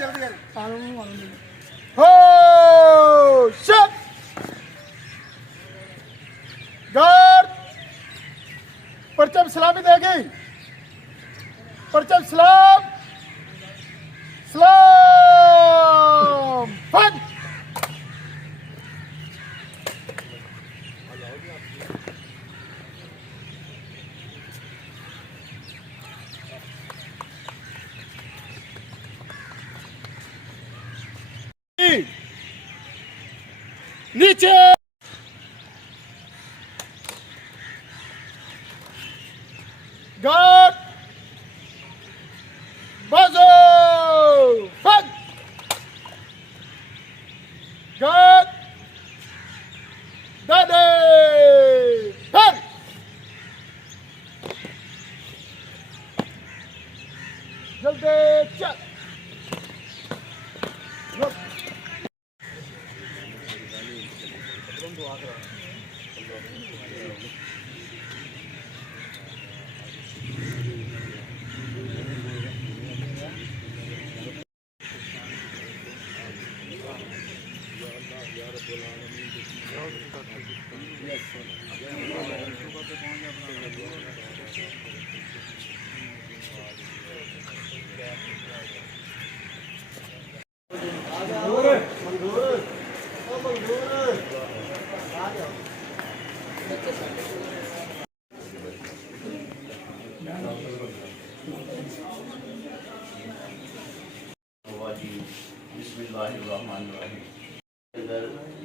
जल्दी कर हो शट गार्ड परचम सलामी देगी परचम सलाम सलाम फट नीचे गार्ड बाजू फट गार्ड दादे फट जल्दी चल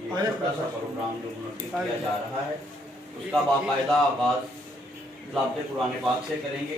ये छोटा सा प्रोग्राम जो मुनक्किद किया जा रहा है उसका बाकायदा आगाज तिलावत कुरान पाक से करेंगे।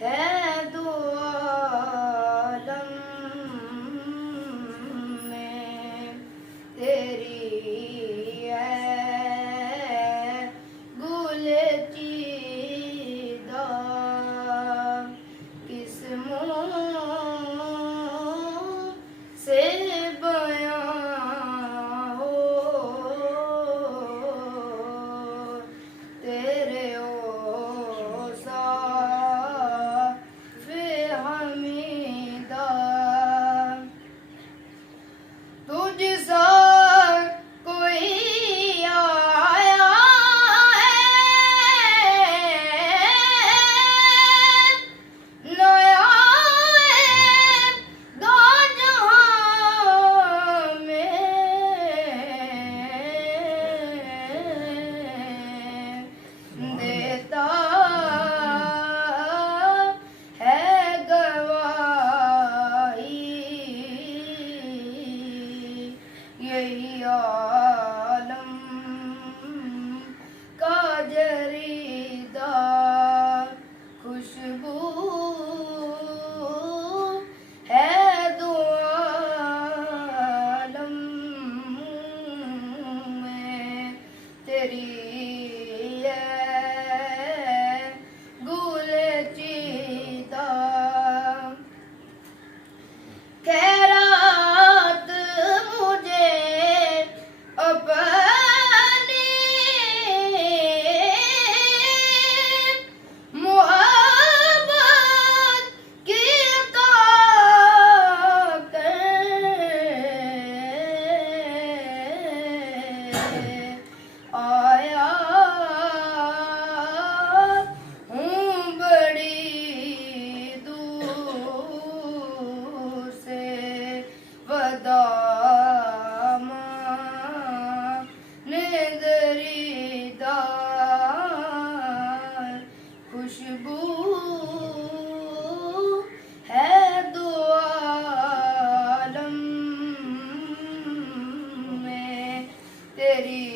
है दो आलम में तेरी है गुलचीदा किस्मों से बयां हो तेरे औसाफ़ हमीदा तुझसा कोई आया है नया है दो जहां में देता है गवाही यही आलम का जरीदा खुशबू है दो आलम में तेरी है गुलचीदा खैरात मुझे अपनी मोहब्बत की ताकत आया हूँ बड़ी दूर से वदामा ने दरीदार खुशबू है दो आलम में तेरी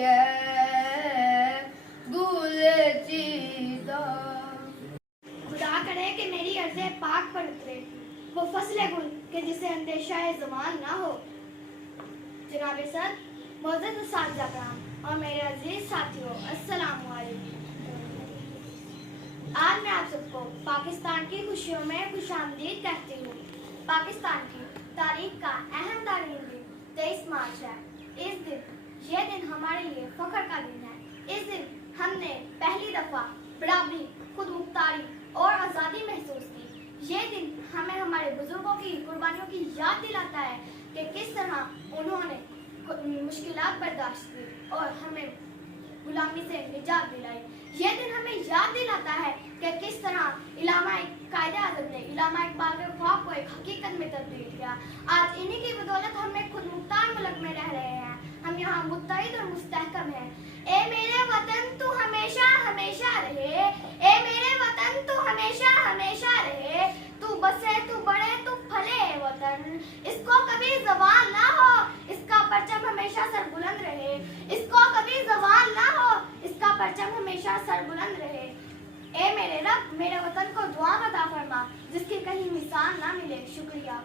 है गुलचीदा खुदा करे कि मेरी अर्ज़े पाक पर उतरे वो फसले गुल कि जिसे अंदेशा ज़मान ना हो। जनाब सर मोअज़्ज़ज़ उस्ताद कराम और मेरे अजीज साथियों अस्सलाम वालेकुम। आज मैं आप सबको पाकिस्तान की खुशियों में खुशामदीद कहती हूँ। पाकिस्तान की तारीख का 23 मार्च है। ये दिन हमारे लिए फख्र का दिन है। इस दिन हमने पहली दफा बराबरी, खुद मुख्तारी और आज़ादी महसूस की। ये दिन हमें हमारे बुजुर्गों की कुर्बानियों की याद दिलाता है कि किस तरह उन्होंने मुश्किलात बर्दाश्त की और हमें गुलामी से निजात दिलाई। ये दिन हमें याद दिलाता है कि किस तरह इलामा कायदे आज़म ने इलामा इकबाल के ख्वाब को एक हकीकत में तब्दील किया। आज इन्हीं की बदौलत हम एक खुद मुख्तार मुल्क में रह रहे हैं। हम यहाँ मुत्तहिद और मुस्तहकम हैं। ए मेरे वतन तू हमेशा हमेशा रहे, ए मेरे वतन तू हमेशा हमेशा रहे, तू बसे तू बढ़े तू फले वतन, इसको कभी ज़वाल ना हो, इसका परचम हमेशा सरबुलंद रहे, इसको कभी ज़वाल ना हो, इसका परचम हमेशा सरबुलंद रहे। ए मेरे रब, मेरे वतन को दुआ अता फरमा जिसकी कहीं मिसाल ना मिले। शुक्रिया।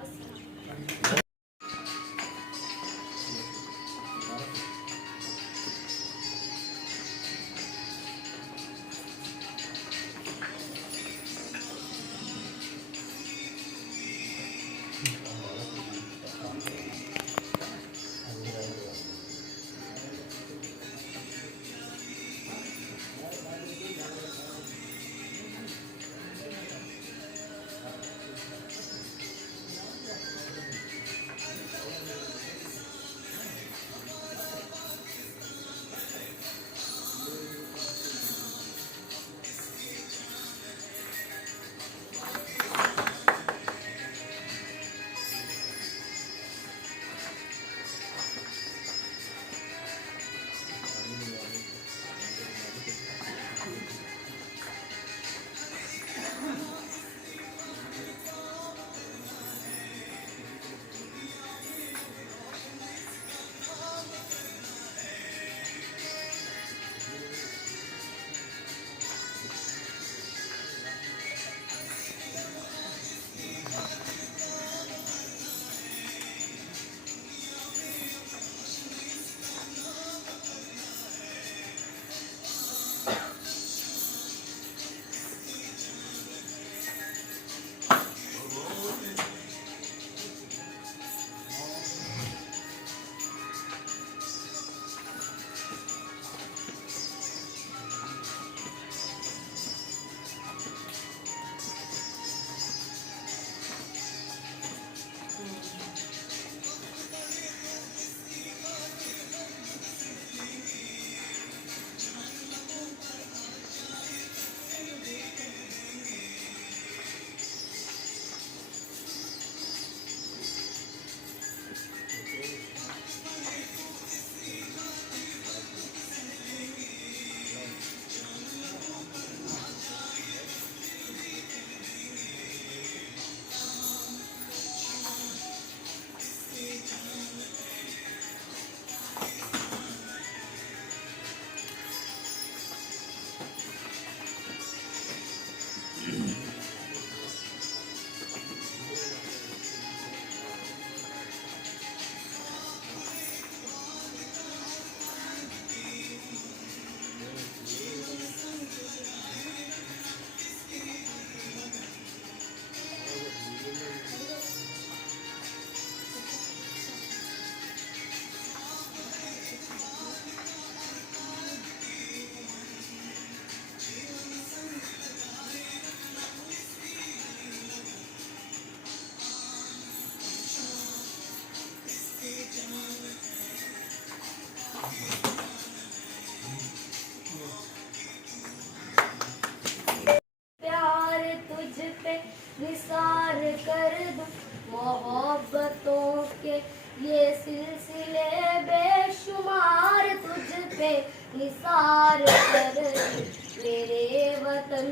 निसार कर दूं मोहब्बतों के ये सिलसिले बेशुमार, तुझ पे निसार कर दूं मेरे वतन,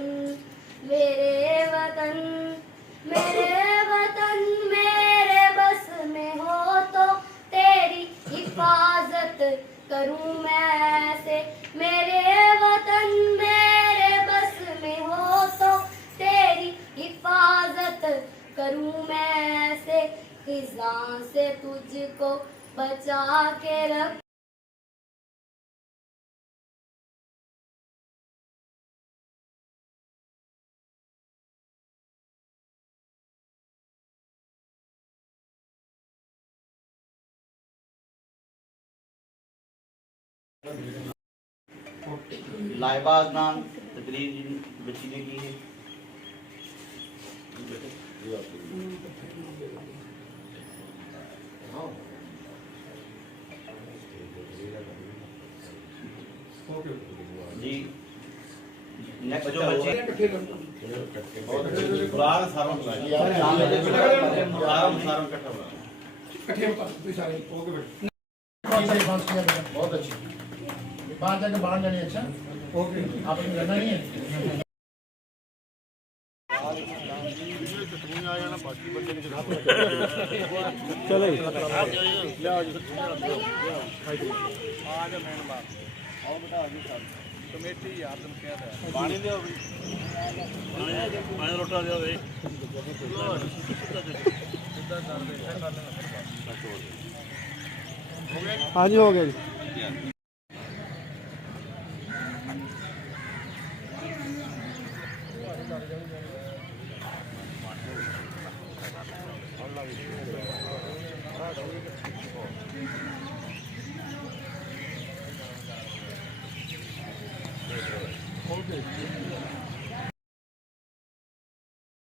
मेरे वतन, मेरे वतन मेरे बस में हो तो तेरी हिफाजत करूं मैं ऐसे, मेरे वतन मेरे बस में हो तो तेरी हिफाजत करूं मैं ऐसे, खिज़ां से तुझको बचा के रख लाइबा अदनान तकरीर जिन बच्ची ने की है। जी नेक्स्ट जो बच्चे बहुत अच्छी बाहर जाके बाहर जानी। अच्छा ओके, आपने लड़ना नहीं है। कमेटी यार तुम क्या पानी दे पानी रोटा दे हाँ जी, हो गया जी।